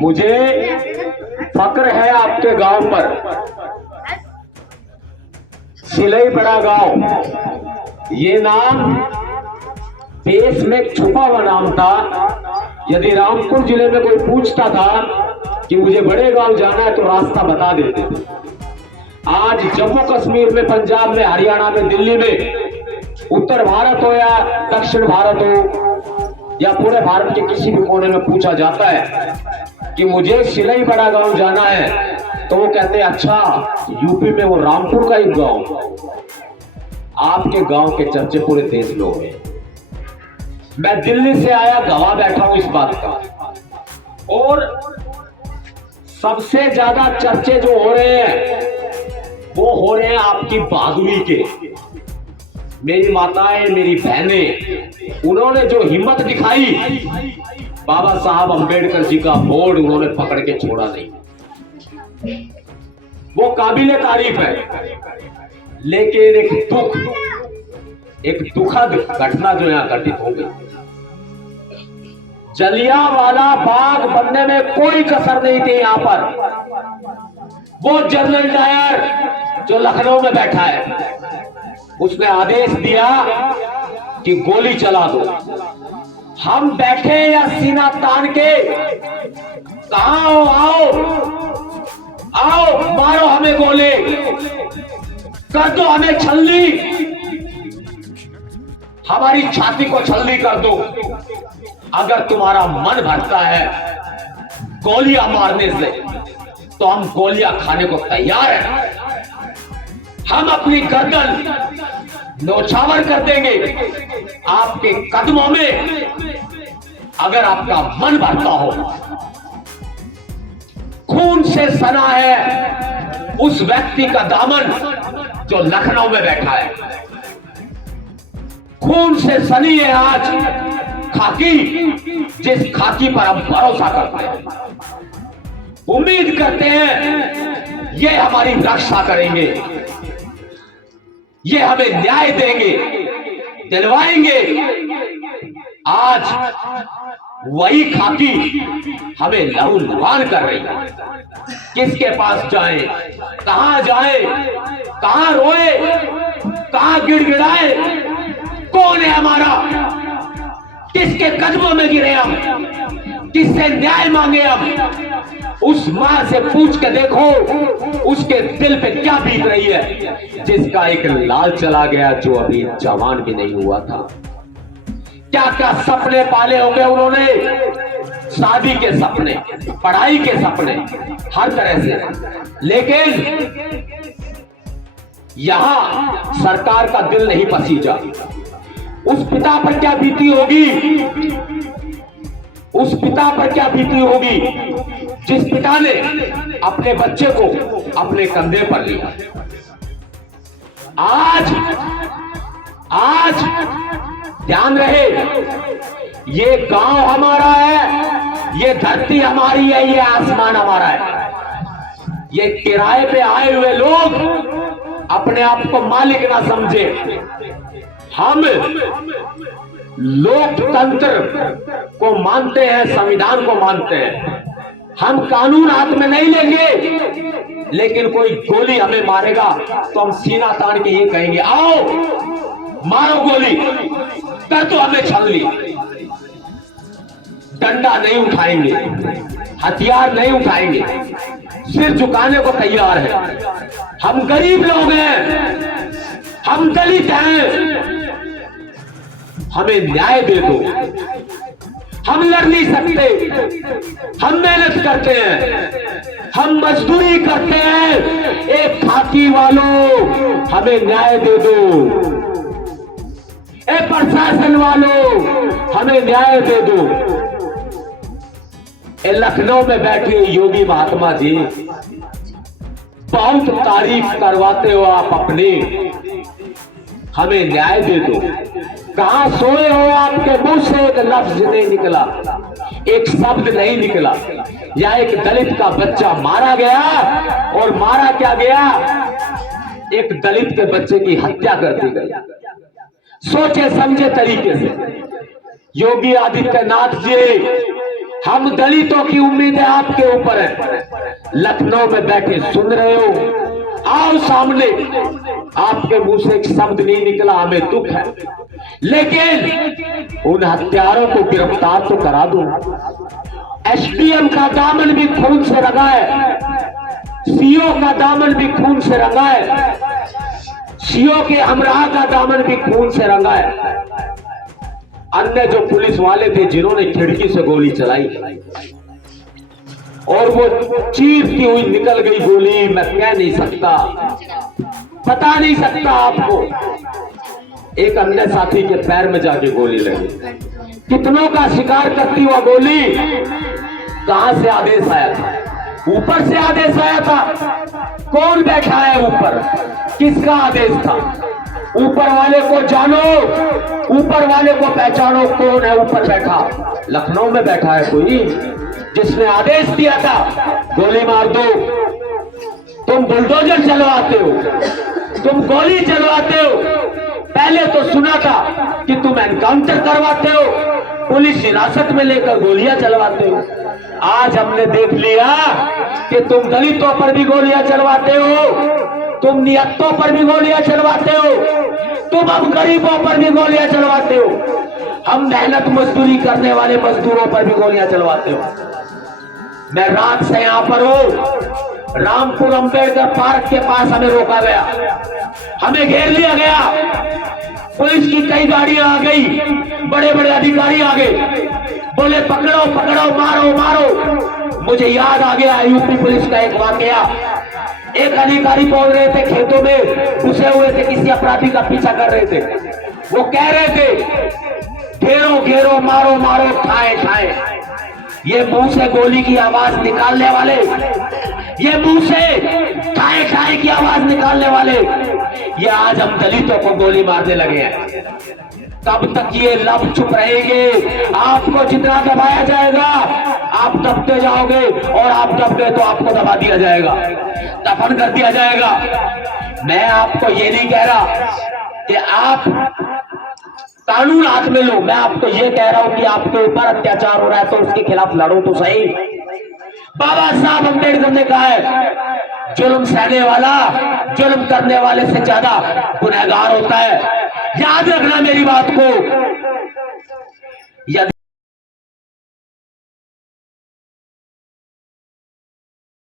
मुझे फक्र है आपके गांव पर। सिलई बड़ा गांव, ये नाम देश में छुपा हुआ नाम था। यदि रामपुर जिले में कोई पूछता था कि मुझे बड़े गांव जाना है तो रास्ता बता देते थे। आज जम्मू कश्मीर में, पंजाब में, हरियाणा में, दिल्ली में, उत्तर भारत हो या दक्षिण भारत हो या पूरे भारत के किसी भी कोने में पूछा जाता है कि मुझे सिलई बड़ा गांव जाना है, तो वो कहते हैं अच्छा, यूपी में वो रामपुर का ही गांव। आपके गांव के चर्चे पूरे देश में हो गए। मैं दिल्ली से आया, गवाह बैठा हूं इस बात का। और सबसे ज्यादा चर्चे जो हो रहे हैं वो हो रहे हैं आपकी बहादुरी के। मेरी माताएं, मेरी बहनें, उन्होंने जो हिम्मत दिखाई, बाबा साहब अंबेडकर जी का बोर्ड उन्होंने पकड़ के छोड़ा नहीं। वो काबिले तारीफ है। लेकिन एक दुखद घटना जो यहां घटित हो गई। जलियांवाला बाग बनने में कोई कसर नहीं थी यहां पर। वो जनरल डायर जो लखनऊ में बैठा है, उसने आदेश दिया कि गोली चला दो। हम बैठे या सीना तान के, कहां हो, आओ मारो हमें गोली, कर दो हमें छल्ली, हमारी छाती को छल्ली कर दो। अगर तुम्हारा मन भरता है गोलियां मारने से तो हम गोलियां खाने को तैयार हैं। हम अपनी गर्दन नौछावर कर देंगे आपके कदमों में, अगर आपका मन भरता हो। खून से सना है उस व्यक्ति का दामन जो लखनऊ में बैठा है। खून से सनी है आज खाकी, जिस खाकी पर हम भरोसा करते हैं, उम्मीद करते हैं ये हमारी रक्षा करेंगे, ये हमें न्याय देंगे, दिलवाएंगे। आज वही खाकी हमें लहूलुहान कर रही है। किसके पास जाए, कहां जाए, कहां रोए, कहां गिड़गिड़ाए, कौन है हमारा, किसके कदमों में गिरे हम, किससे न्याय मांगे हम। उस मां से पूछ के देखो उसके दिल पे क्या बीत रही है, जिसका एक लाल चला गया जो अभी जवान भी नहीं हुआ था। क्या क्या सपने पाले होंगे उन्होंने, शादी के सपने, पढ़ाई के सपने, हर तरह से। लेकिन यहां सरकार का दिल नहीं पसीजा। उस पिता पर क्या बीती होगी, उस पिता पर क्या बीती होगी जिस पिता ने अपने बच्चे को अपने कंधे पर लिया। आज ध्यान रहे, ये गांव हमारा है, ये धरती हमारी है, ये आसमान हमारा है। ये किराए पे आए हुए लोग अपने आप को मालिक ना समझे। हम लोकतंत्र को मानते हैं, संविधान को मानते हैं। हम कानून हाथ में नहीं लेंगे, लेकिन कोई गोली हमें मारेगा तो हम सीना तान के ये कहेंगे, आओ मारो गोली, कर दो हमें छल्ली। डंडा नहीं उठाएंगे, हथियार नहीं उठाएंगे, सिर झुकाने को तैयार है। हम गरीब लोग हैं, हम दलित हैं, हमें न्याय दे दो। हम लड़ नहीं सकते, हम मेहनत करते हैं, हम मजदूरी करते हैं। एक खाकी वालों हमें न्याय दे दो, प्रशासन वालों हमें न्याय दे दो। लखनऊ में बैठे योगी महात्मा जी, बहुत तारीफ करवाते हो आप अपनी, हमें न्याय दे दो। कहां सोए हो, आपके मुंह से एक लफ्ज नहीं निकला, एक शब्द नहीं निकला। या एक दलित का बच्चा मारा गया, और मारा क्या गया, एक दलित के बच्चे की हत्या कर दी गई सोचे समझे तरीके से। योगी आदित्यनाथ जी हम दलितों की उम्मीदें आपके ऊपर है। लखनऊ में बैठे सुन रहे हो, आओ सामने। आपके मुंह से एक शब्द नहीं निकला, हमें दुख है, लेकिन उन हत्यारों को गिरफ्तार तो करा दो। एसडीएम का दामन भी खून से रंगा है, सीओ का दामन भी खून से रंगा है, सीओ के हमराह का दामन भी खून से रंगा है। अन्य जो पुलिस वाले थे जिन्होंने खिड़की से गोली चलाई और वो चीरती हुई निकल गई गोली, मैं कह नहीं सकता, बता नहीं सकता आपको। एक अन्य साथी के पैर में जाके गोली लगी। कितनों का शिकार करती हुआ गोली। कहां से आदेश आया था? ऊपर से आदेश आया था। कौन बैठा है ऊपर? किसका आदेश था? ऊपर वाले को जानो, ऊपर वाले को पहचानो, कौन है ऊपर बैठा? लखनऊ में बैठा है कोई जिसने आदेश दिया था गोली मार दो। तुम बुलडोजर चलवाते हो, तुम गोली चलवाते हो। पहले तो सुना था कि तुम एनकाउंटर करवाते हो, पुलिस हिरासत में लेकर गोलियां चलवाते हो। आज हमने देख लिया कि तुम दलितों पर भी गोलियां चलवाते हो, तुम नियतों पर भी गोलियां चलवाते हो, तुम अब गरीबों पर भी गोलियां चलवाते हो, हम मेहनत मजदूरी करने वाले मजदूरों पर भी गोलियां चलवाते हो। मैं रात से यहां पर हूं। रामपुर अंबेडकर पार्क के पास हमें रोका गया, हमें घेर लिया गया। पुलिस की कई गाड़ियां आ गई, बड़े बड़े अधिकारी आ गए, बोले पकड़ो पकड़ो, मारो मारो। मुझे याद आ गया यूपी पुलिस का एक वाकया। एक अधिकारी बोल रहे थे खेतों में घुसे हुए थे, किसी अपराधी का पीछा कर रहे थे। वो कह रहे थे घेरो घेरो, मारो मारो, ठाए ठाए। ये मुंह से गोली की आवाज निकालने वाले, ये मुंह से ठाए ठाए की आवाज निकालने वाले, ये आज हम दलितों को गोली मारने लगे हैं। तब तक ये लब चुप रहेंगे। आपको जितना दबाया जाएगा आप दबते जाओगे, और आप दब गए तो आपको दबा दिया जाएगा, दफन कर दिया जाएगा। मैं आपको ये नहीं कह रहा कि आप कानून हाथ में लो, मैं आपको ये कह रहा हूं कि आपके ऊपर अत्याचार हो रहा है तो उसके खिलाफ लड़ो तो सही। बाबा साहब अम्बेडकर ने कहा है जुल्म सहने वाला जुल्म करने वाले से ज्यादा गुनहगार होता है। याद रखना मेरी बात को।